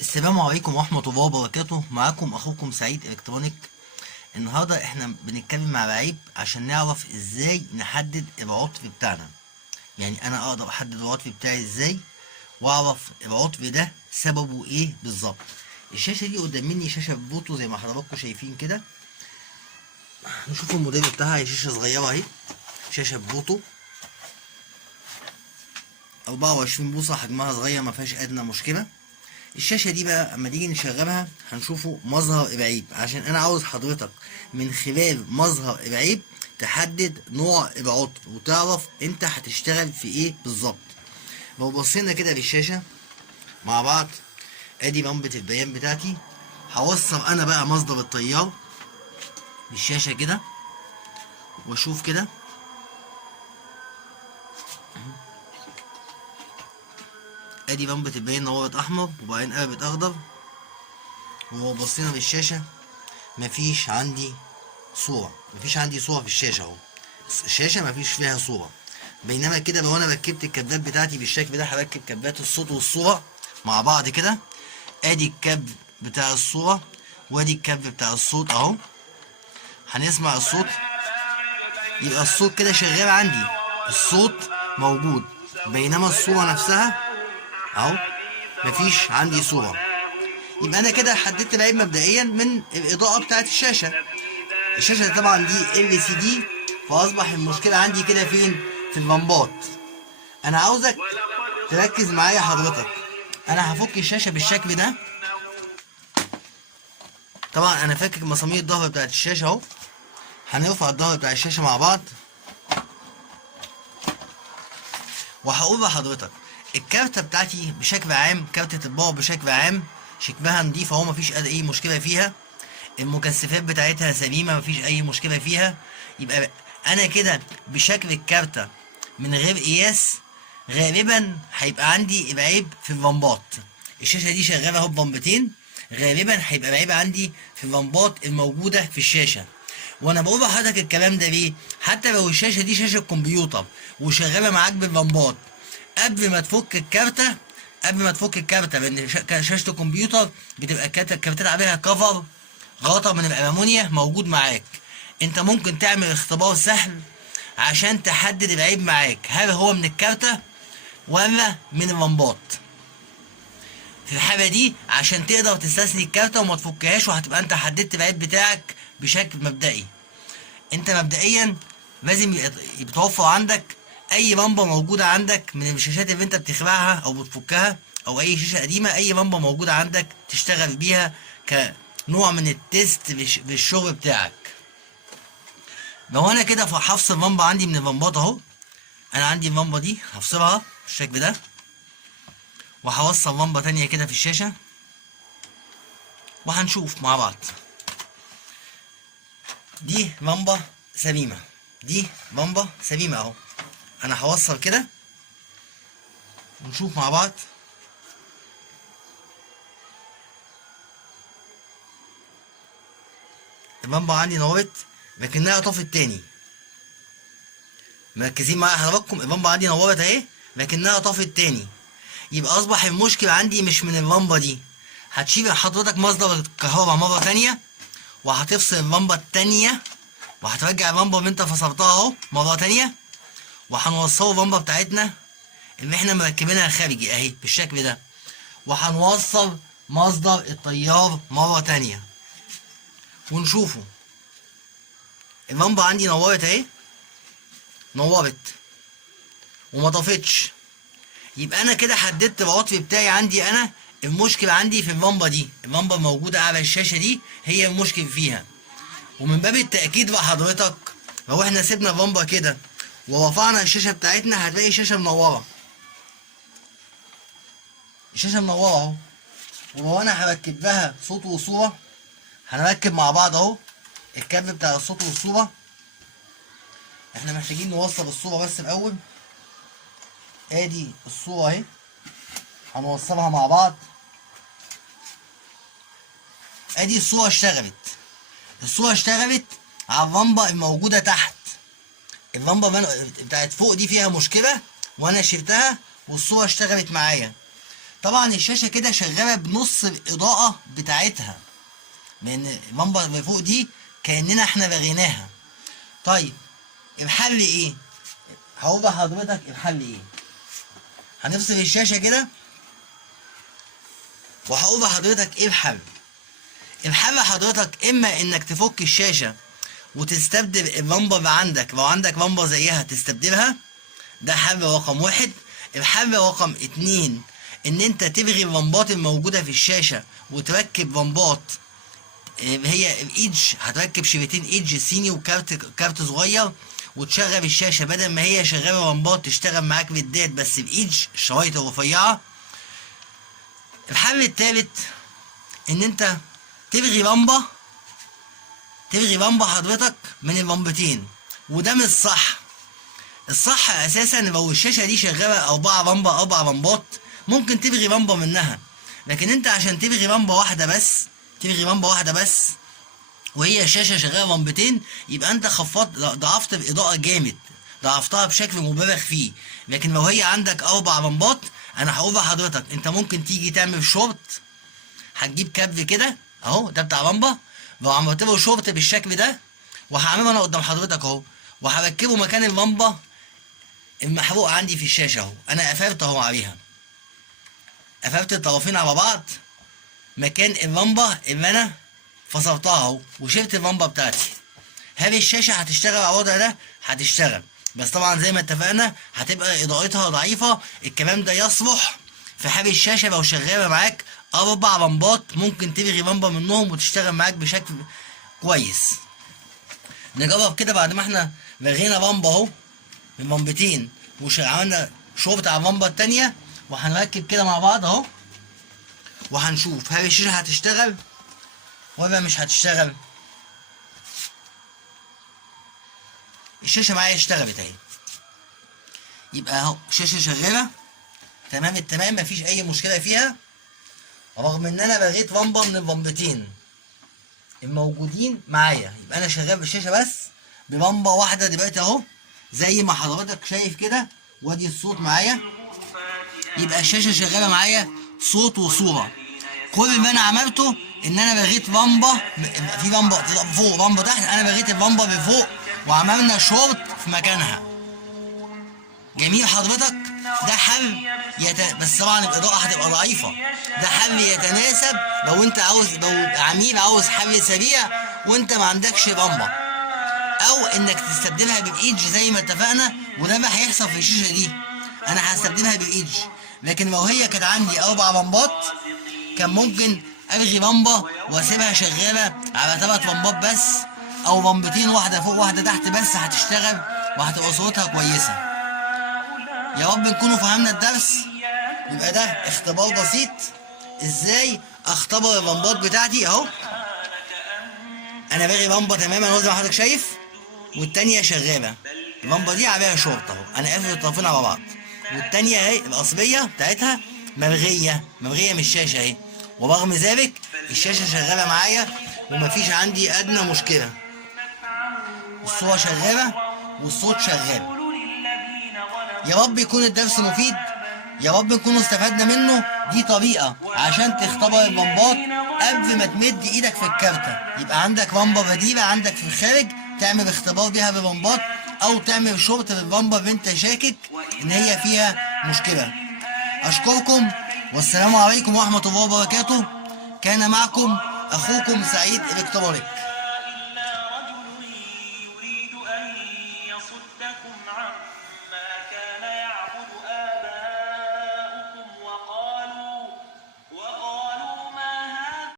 السلام عليكم ورحمة الله وبركاته. معاكم أخوكم سعيد إلكترونيك. النهاردة إحنا بنتكلم مع لعيب عشان نعرف إزاي نحدد العطر بتاعنا. يعني أنا أقدر أحدد العطر بتاعي إزاي وأعرف العطر ده سببه إيه بالظبط. الشاشة دي قدام مني شاشة بلوتو زي ما حضراتكم شايفين كده. نشوف الموديل بتاعها، هي شاشة صغيرة أهي، شاشة بلوتو 24 بوصة، حجمها صغير مفيهاش أدنى مشكلة. الشاشة دي بقى اما نيجي نشغلها هنشوفه مظهر العيب، عشان انا عاوز حضرتك من خلال مظهر العيب تحدد نوع العطر وتعرف انت هتشتغل في ايه بالظبط. لو بصينا كده للشاشة مع بعض، ادي لمبة البيان بتاعتي. هوصل انا بقى مصدر التيار بالشاشة كده واشوف كده. ادي لمبة البيان نورت احمر وبعدين قلبت اخضر، ولو بصينا للشاشة مفيش عندي صورة، مفيش عندي صورة في الشاشة اهو. الشاشة مفيش فيها صورة. بينما كده لو انا ركبت الكابلات بتاعتي بالشكل ده، هركب كابلات الصوت والصورة مع بعض كده. ادي الكابل بتاع الصورة وادي الكابل بتاع الصوت اهو. هنسمع الصوت، يبقى الصوت كده شغال عندي، الصوت موجود، بينما الصورة نفسها اهو مفيش عندي صورة. يبقى انا كده حددت العيب مبدئيا من الاضاءة بتاعت الشاشة. الشاشة طبعا دي LCD، فأصبح المشكلة عندي كده فين؟ في اللمبات. أنا عاوزك تركز معايا حضرتك. أنا هفك الشاشة بالشكل ده. طبعا أنا فاكك مسامير الظهر بتاعت الشاشة أهو. هنرفع الظهر بتاع الشاشة مع بعض، وهقول لحضرتك الكارتة بتاعتي بشكل عام، كارتة الباور بشكل عام شكلها نضيف أهو، مفيش أي مشكلة فيها. المكثفات بتاعتها سليمة، مفيش أي مشكلة فيها. يبقى أنا كده بشكل الكارتة من غير قياس غالبا هيبقى عندي العيب في اللمبات. الشاشة دي شغالة اهو بلمبتين، غالبا هيبقى العيب عندي في اللمبات الموجودة في الشاشة. وانا بقول لحضرتك الكلام ده ليه؟ حتى لو الشاشة دي شاشة كمبيوتر وشغالة معاك باللمبات، قبل ما تفك الكارتة، لان شاشة الكمبيوتر بتبقى الكارتات عليها كفر، غطا من الألمونيا موجود معاك. انت ممكن تعمل اختبار سهل عشان تحدد العيب معاك، هل هو من الكارتة ولا من اللمبات. في الحالة دي عشان تقدر تستثني الكارتة وما تفكهاش، وهتبقى انت حددت العيب بتاعك بشكل مبدئي. انت مبدئيا لازم يتوفر عندك اي لمبة موجودة عندك من الشاشات اللي انت بتخلعها او بتفكها، او اي شاشة قديمة، اي لمبة موجودة عندك تشتغل بيها كنوع من التيست للشغل بتاعك. لو انا كده هفصل لمبة عندي من اللمبات اهو. انا عندي اللمبة دي هفصلها بالشكل ده، وهوصل لمبة تانية كده في الشاشة وهنشوف مع بعض. دي لمبة سليمة، دي لمبة سليمة اهو. انا هوصل كده ونشوف مع بعض. اللمبة عندي نورت لكنها طفت تاني. مركزين معايا حضراتكم؟ اللمبة عندي نورت اهي لكنها طفت تاني. يبقى اصبح المشكلة عندي مش من اللمبة دي. هتشيل حضرتك مصدر الكهرباء مرة تانية، وهتفصل اللمبة التانية، وهترجع اللمبة اللي انت فصلتها اهو مرة تانية، وهنوصل اللمبة بتاعتنا اللي احنا مركبينها خارجي اهي بالشكل ده، وهنوصل مصدر التيار مرة تانية ونشوفه. اللمبة عندي نورت اهي، نورت وما طفتش. يبقى انا كده حددت العطر بتاعي. عندي انا المشكلة عندي في اللمبة دي، اللمبة الموجودة على الشاشة دي هي المشكل فيها. ومن باب التأكيد بقى حضرتك، لو احنا سيبنا اللمبة كده ورفعنا الشاشة بتاعتنا هتلاقي الشاشة منورة. الشاشة منورة اهو. ولو انا هركب لها صوت وصورة، هنركب مع بعض اهو الكابل بتاع الصوت والصورة. احنا محتاجين نوصل الصورة بس الأول. ادي الصورة اهي، هنوصلها مع بعض. ادي الصورة اشتغلت. الصورة اشتغلت على اللمبة الموجودة تحت. اللمبة بتاعت فوق دي فيها مشكلة، وانا شلتها والصورة اشتغلت معايا. طبعا الشاشه كده شغاله بنص الاضاءه بتاعتها، لان اللمبه اللي فوق دي كاننا احنا لغيناها. طيب الحل ايه؟ هقول لحضرتك الحل ايه. هنفصل الشاشه كده وهقول لحضرتك ايه الحل. الحل حضرتك اما انك تفك الشاشه وتستبدل اللمبه اللي عندك، لو عندك لمبه زيها تستبدلها، ده حل رقم واحد. الحل رقم اتنين ان انت تلغي اللمبات الموجوده في الشاشه وتركب لمبات هي الايدج، هتركب شريطين ايدج صيني وكارت صغير، وتشغل الشاشه بدل ما هي شغاله لمبات تشتغل معاك ليدات بس بايدج الشرايط الرفيعه. الحل التالت ان انت تلغي لمبه حضرتك من اللمبتين، وده مش صح. الصح اساسا لو الشاشه دي شغاله اربع لمبات ممكن تلغي لمبه منها، لكن انت عشان تلغي لمبه واحده بس وهي الشاشه شغاله لمبتين، يبقى انت ضعفت الاضاءه جامد، ضعفتها بشكل مبالغ فيه. لكن لو هي عندك 4 لمبات، انا هقول لحضرتك انت ممكن تيجي تعمل شورت. هتجيب كابل كده اهو، ده بتاع لمبه، لو عملت له شورت بالشكل ده، وهعمله انا قدام حضرتك اهو، وهركبه مكان اللمبه المحروقه عندي في الشاشه اهو. انا قفلت اهو عليها، قفلت الطرفين على بعض مكان اللمبه اللي انا فصلتها اهو، وشلت اللمبه بتاعتي. هل الشاشه هتشتغل على الوضع ده؟ هتشتغل، بس طبعا زي ما اتفقنا هتبقى اضاءتها ضعيفه. الكلام ده يصلح في حال الشاشه لو شغاله معاك 4 لمبات، ممكن تلغي لمبه منهم وتشتغل معاك بشكل كويس. نجرب كده بعد ما احنا لغينا لمبه اهو من لمبتين وعملنا شورت على اللمبه التانيه، وهنركب كده مع بعض اهو، وهنشوف هل الشاشه هتشتغل ولا مش هتشتغل. الشاشه معايا اشتغلت اهي، يبقى اهو الشاشه شغاله تمام التمام، مفيش اي مشكله فيها، رغم ان انا لغيت لمبه من اللمبتين الموجودين معايا. يبقى انا شغال بالشاشه بس بلمبه واحده دلوقتي اهو، زي ما حضرتك شايف كده، وادي الصوت معايا. يبقى الشاشه شغاله معايا صوت وصوره. كل ما انا عملته ان انا لغيت لمبه، في لمبه فوق لمبه تحت، انا لغيت اللمبه بفوق وعملنا شورت في مكانها. جميل حضرتك، ده حل بس طبعا الاضاءه هتبقى ضعيفه. ده حل يتناسب لو انت عاوز، لو عميل عاوز حل سريع وانت ما عندكش لمبه، او انك تستبدلها بالايدج زي ما اتفقنا، وده ما هيحصل في الشاشه دي. انا هستبدلها بالايدج، لكن لو هي كانت عندي 4 لمبات كان ممكن الغي لمبه واسيبها شغاله على 3 لمبات بس، او لمبتين، واحده فوق واحده تحت بس، هتشتغل وهتبقى صوتها كويسه. يا رب نكونوا فهمنا الدرس. يبقى ده اختبار بسيط ازاي اختبر اللمبات بتاعتي اهو. انا باغي لمبه تماما زي ما حضرتك شايف، والتانيه شغاله. اللمبه دي عليها شورت اهو، انا قافل الطرفين على بعض، والتانيه اهي الاصليه بتاعتها ملغيه من الشاشه اهي، ورغم ذلك الشاشه شغاله معايا ومفيش عندي ادنى مشكله. الصوره شغاله والصوت شغال. يا رب يكون الدرس مفيد، يا رب نكون استفدنا منه. دي طريقة عشان تختبر اللمبات قبل ما تمد ايدك في الكارتة، يبقى عندك لمبة بديلة عندك في الخارج تعمل اختبار بيها باللمبات، او تعمل شورت لللمبة اللي انت شاكك ان هي فيها مشكلة. اشكركم والسلام عليكم ورحمة الله وبركاته. كان معكم اخوكم سعيد الكترونيك.